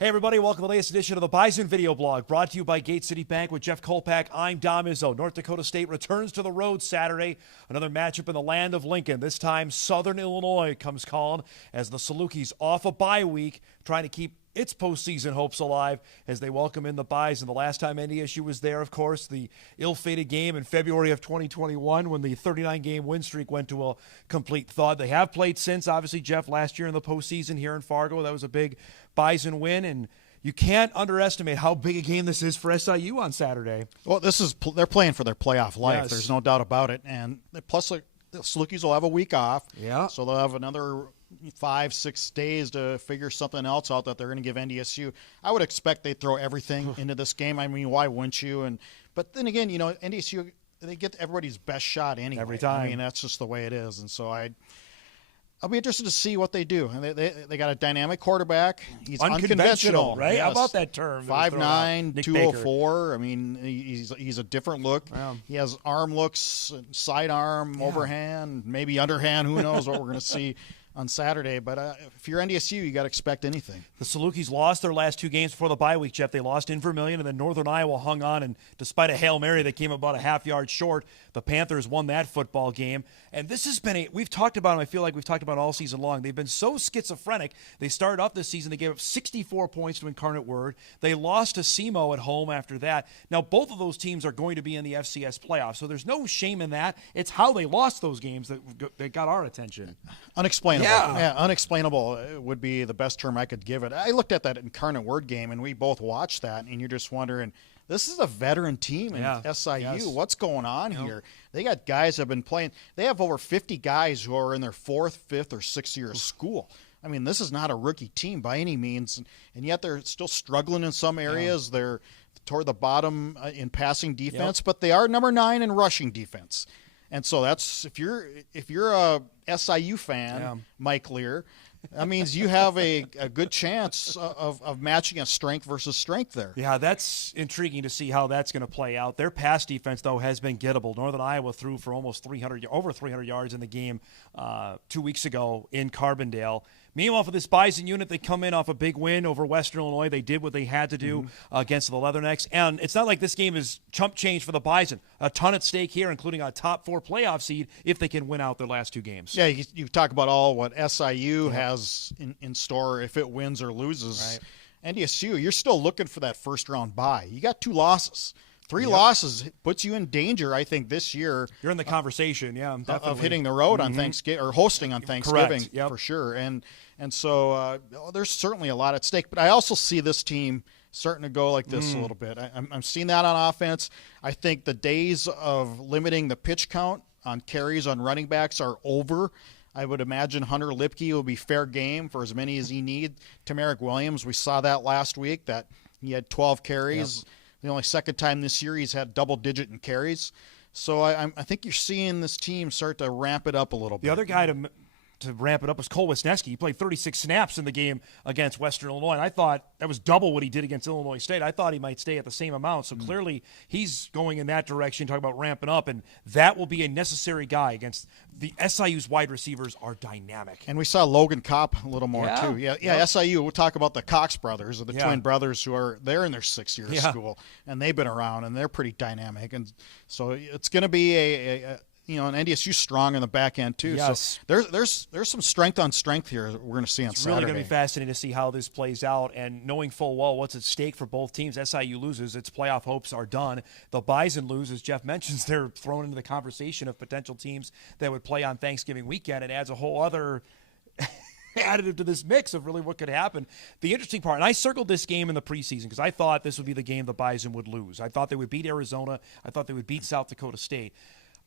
Hey everybody, welcome to the latest edition of the Bison Video Blog, brought to you by Gate City Bank with Jeff Kolpack. I'm Dom Izzo. North Dakota State returns to the road Saturday. Another matchup in the land of Lincoln. This time, Southern Illinois comes calling as the Salukis off a bye week, trying to keep its postseason hopes alive as they welcome in the Bison. The last time NDSU was there, of course, the ill-fated game in February of 2021 when the 39-game win streak went to a complete thud. They have played since, obviously, Jeff, last year in the postseason here in Fargo. That was a big Bison win, and you can't underestimate how big a game this is for SIU on Saturday. Well, they're playing for their playoff life. Yes. There's no doubt about it. And plus, the Salukis will have a week off. Yeah. So they'll have another 5-6 days to figure something else out that they're going to give NDSU. I would expect they'd throw everything into this game. I mean, why wouldn't you? But then again, NDSU, they get everybody's best shot anyway. Every time. I mean, that's just the way it is. And so I'll be interested to see what they do. And they got a dynamic quarterback. He's unconventional, right? Yes. How about that term? 5'9", 204. I mean, he's a different look. Wow. He has arm looks, sidearm, overhand, maybe underhand. Who knows what we're going to see on Saturday. But if you're NDSU, you got to expect anything. The Salukis lost their last two games before the bye week, Jeff. They lost in Vermillion, and then Northern Iowa hung on, and despite a Hail Mary that came about a half yard short, the Panthers won that football game. And this has been we've talked about them, I feel like we've talked about all season long. They've been so schizophrenic. They started off this season, they gave up 64 points to Incarnate Word. They lost to SEMO at home after that. Now, both of those teams are going to be in the FCS playoffs, so there's no shame in that. It's how they lost those games that got our attention. Unexplainable. Yeah, unexplainable would be the best term I could give it. I looked at that Incarnate Word game, and we both watched that, and you're just wondering, this is a veteran team in SIU. Yes. What's going on here? They got guys that have been playing. They have over 50 guys who are in their 4th, 5th, or 6th year of school. I mean, this is not a rookie team by any means, and yet they're still struggling in some areas. They're toward the bottom in passing defense, but they are number 9 in rushing defense. And so that's if you're a SIU fan, Mike Lear, that means you have a good chance of matching a strength versus strength there. Yeah, that's intriguing to see how that's going to play out. Their pass defense, though, has been gettable. Northern Iowa threw for almost over 300 yards in the game 2 weeks ago in Carbondale. Meanwhile, for this Bison unit, they come in off a big win over Western Illinois. They did what they had to do against the Leathernecks. And it's not like this game is chump change for the Bison. A ton at stake here, including a top 4 playoff seed if they can win out their last 2 games. Yeah, you talk about all what SIU has in store if it wins or loses. Right. NDSU, you're still looking for that first-round bye. You got 2 losses. 3 losses puts you in danger, I think, this year. You're in the conversation, definitely. Of hitting the road on Thanksgiving or hosting on Thanksgiving for sure. And so there's certainly a lot at stake. But I also see this team starting to go like this a little bit. I'm seeing that on offense. I think the days of limiting the pitch count on carries on running backs are over. I would imagine Hunter Lipke will be fair game for as many as he needs. Tamarick Williams, we saw that last week, that he had 12 carries. Yep. The only second time this year he's had double-digit in carries. So I think you're seeing this team start to ramp it up a little bit. The other guy to ramp it up was Cole Wisniewski. He played 36 snaps in the game against Western Illinois, and I thought that was double what he did against Illinois State. I thought he might stay at the same amount, so clearly he's going in that direction, talking about ramping up, and that will be a necessary guy against the SIU's wide receivers are dynamic. And we saw Logan Kopp a little more, too. Yeah, SIU, we'll talk about the Cox brothers, or the twin brothers they're in their 6th year of school, and they've been around, and they're pretty dynamic. And so it's going to be an NDSU strong in the back end too. Yes. So there's some strength on strength here we're going to see on Saturday. It's really going to be fascinating to see how this plays out, and knowing full well what's at stake for both teams. SIU loses, its playoff hopes are done. The Bison lose, as Jeff mentions, they're thrown into the conversation of potential teams that would play on Thanksgiving weekend. It adds a whole other additive to this mix of really what could happen. The interesting part, and I circled this game in the preseason because I thought this would be the game the Bison would lose. I thought they would beat Arizona. I thought they would beat South Dakota State.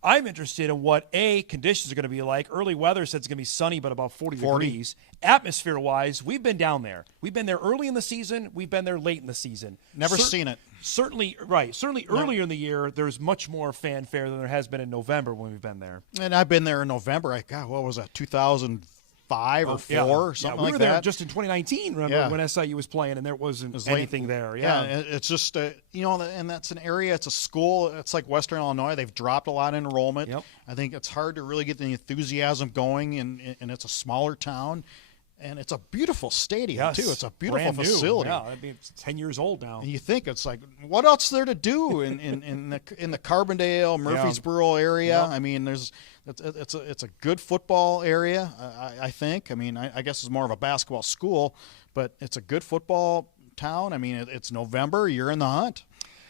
I'm interested in what, conditions are going to be like. Early weather said it's going to be sunny, but about 40 degrees. Atmosphere-wise, we've been down there. We've been there early in the season. We've been there late in the season. Never seen it. Certainly earlier in the year, there's much more fanfare than there has been in November when we've been there. And I've been there in November. What was that, 2005 or 4 or something like that? We were there just in 2019, remember, when SIU was playing, and there wasn't anything there. It's just, and that's an area, it's a school, it's like Western Illinois. They've dropped a lot in enrollment. I think it's hard to really get the enthusiasm going, and it's a smaller town. and it's a beautiful stadium too. It's a beautiful facility. Yeah, I mean, it's 10 years old now. And you think it's like, what else is there to do in the Carbondale, Murfreesboro area? Yep. I mean, it's a good football area. I think. I mean, I guess it's more of a basketball school, but it's a good football town. I mean, it's November. You're in the hunt.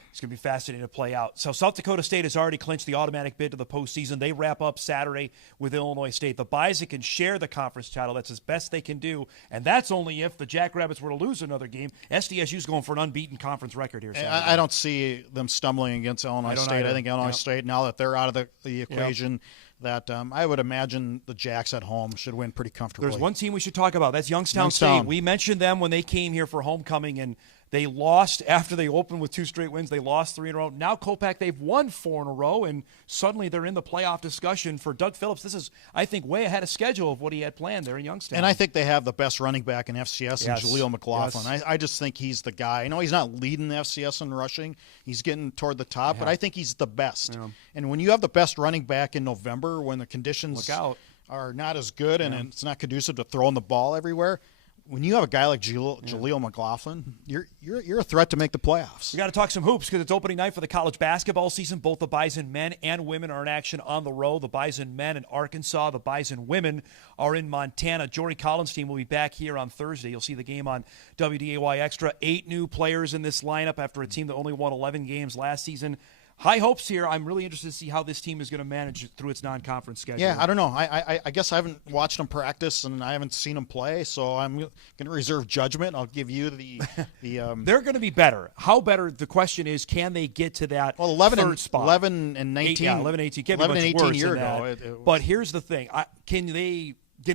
It's going to be fascinating to play out. So South Dakota State has already clinched the automatic bid to the postseason. They wrap up Saturday with Illinois State. The Bison can share the conference title. That's as best they can do, and that's only if the Jackrabbits were to lose another game. SDSU's going for an unbeaten conference record here Saturday. I don't see them stumbling against Illinois State. Either. I think Illinois State, now that they're out of the equation, that I would imagine the Jacks at home should win pretty comfortably. There's one team we should talk about. That's Youngstown State. We mentioned them when they came here for homecoming, and they lost after they opened with 2 straight wins. They lost 3 in a row. Now Kolpack, they've won 4 in a row, and suddenly they're in the playoff discussion. For Doug Phillips, this is, I think, way ahead of schedule of what he had planned there in Youngstown. And I think they have the best running back in FCS, in Jaleel McLaughlin. Yes. I just think he's the guy. I know he's not leading the FCS in rushing. He's getting toward the top, but I think he's the best. Yeah. And when you have the best running back in November, when the conditions are not as good and it's not conducive to throwing the ball everywhere, when you have a guy like Jaleel McLaughlin, you're a threat to make the playoffs. We got to talk some hoops because it's opening night for the college basketball season. Both the Bison men and women are in action on the road. The Bison men in Arkansas. The Bison women are in Montana. Jory Collins' team will be back here on Thursday. You'll see the game on WDAY Extra. 8 new players in this lineup after a team that only won 11 games last season. High hopes here. I'm really interested to see how this team is going to manage through its non-conference schedule. Yeah, I don't know. I guess I haven't watched them practice and I haven't seen them play, so I'm going to reserve judgment. I'll give you the They're going to be better. How better? The question is, can they get to that 11 third spot? 11 and 19. 11 and 18. Can't 11 be and much 18 worse year than ago. That. But here's the thing. Can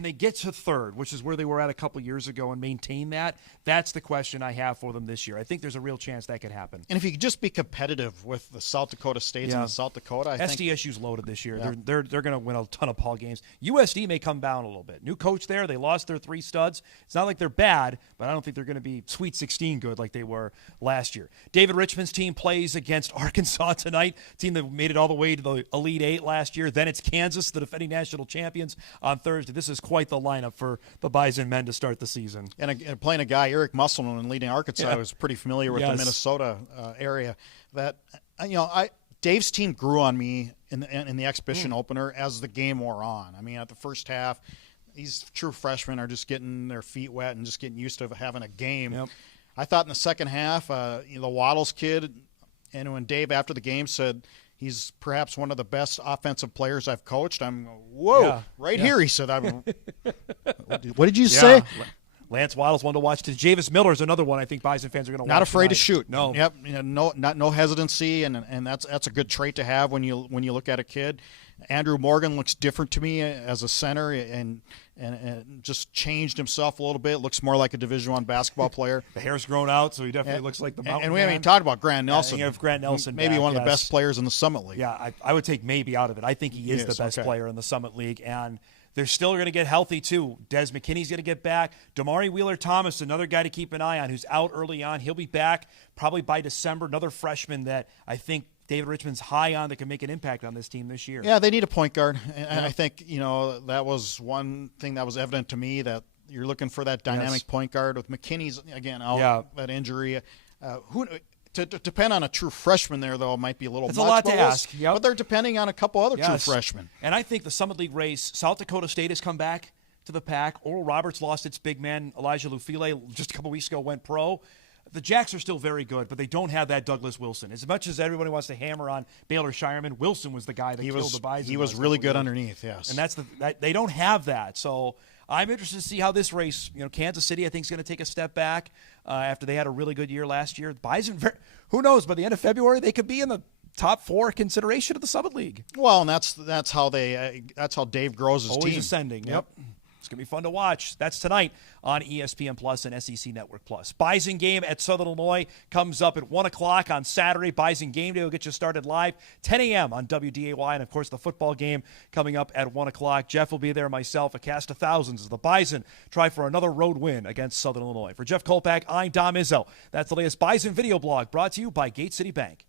they get to third, which is where they were at a couple years ago, and maintain that? That's the question I have for them this year. I think there's a real chance that could happen. And if you could just be competitive with the South Dakota States and the South Dakota, I think SDSU's loaded this year. Yeah. They're going to win a ton of ball games. USD may come down a little bit. New coach there. They lost their 3 studs. It's not like they're bad, but I don't think they're going to be Sweet 16 good like they were last year. David Richmond's team plays against Arkansas tonight, team that made it all the way to the Elite 8 last year. Then it's Kansas, the defending national champions, on Thursday. This is quite the lineup for the Bison men to start the season. And playing a guy, Eric Musselman, leading Arkansas, I was pretty familiar with the Minnesota area. That Dave's team grew on me in the exhibition opener as the game wore on. I mean, at the first half, these true freshmen are just getting their feet wet and just getting used to having a game. Yep. I thought in the second half, the Waddles kid, and when Dave after the game said he's perhaps one of the best offensive players I've coached, I'm here. He said, what did you say? Lance Waddle's one to watch. Javis Miller's another one I think Bison fans are going to watch. Not afraid tonight. to shoot. No. Yep. No hesitancy, and that's a good trait to have when you look at a kid. Andrew Morgan looks different to me as a center, and just changed himself a little bit. Looks more like a Division I basketball player. The hair's grown out, so he definitely looks like the mountain. And we haven't even talked about Grant Nelson. You have Grant Nelson, maybe one of the best players in the Summit League. Yeah, I would take maybe out of it. I think he is the best player in the Summit League, and they're still going to get healthy, too. Des McKinney's going to get back. Damari Wheeler-Thomas, another guy to keep an eye on, who's out early on. He'll be back probably by December. Another freshman that I think David Richmond's high on that can make an impact on this team this year. Yeah, they need a point guard. And I think, that was one thing that was evident to me, that you're looking for that dynamic point guard. With McKinney's, again, out that injury. To depend on a true freshman there, though, might be a little much. It's a lot to ask. Yep. But they're depending on a couple other true freshmen. And I think the Summit League race, South Dakota State has come back to the pack. Oral Roberts lost its big man, Elijah Lufile, just a couple weeks ago, went pro. The Jacks are still very good, but they don't have that Douglas Wilson. As much as everybody wants to hammer on Baylor Shireman, Wilson was the guy that killed the Bison. He was really good underneath, yes. And they don't have that. So I'm interested to see how this race, Kansas City, I think, is going to take a step back after they had a really good year last year. Bison, who knows? By the end of February, they could be in the top 4 consideration of the Summit League. Well, and that's how Dave grows his team. Always ascending. Yep. It's going to be fun to watch. That's tonight on ESPN Plus and SEC Network Plus. Bison game at Southern Illinois comes up at 1 o'clock on Saturday. Bison game day will get you started live 10 a.m. on WDAY. And, of course, the football game coming up at 1 o'clock. Jeff will be there, myself, a cast of thousands as the Bison try for another road win against Southern Illinois. For Jeff Kolpack, I'm Dom Izzo. That's the latest Bison Video Blog brought to you by Gate City Bank.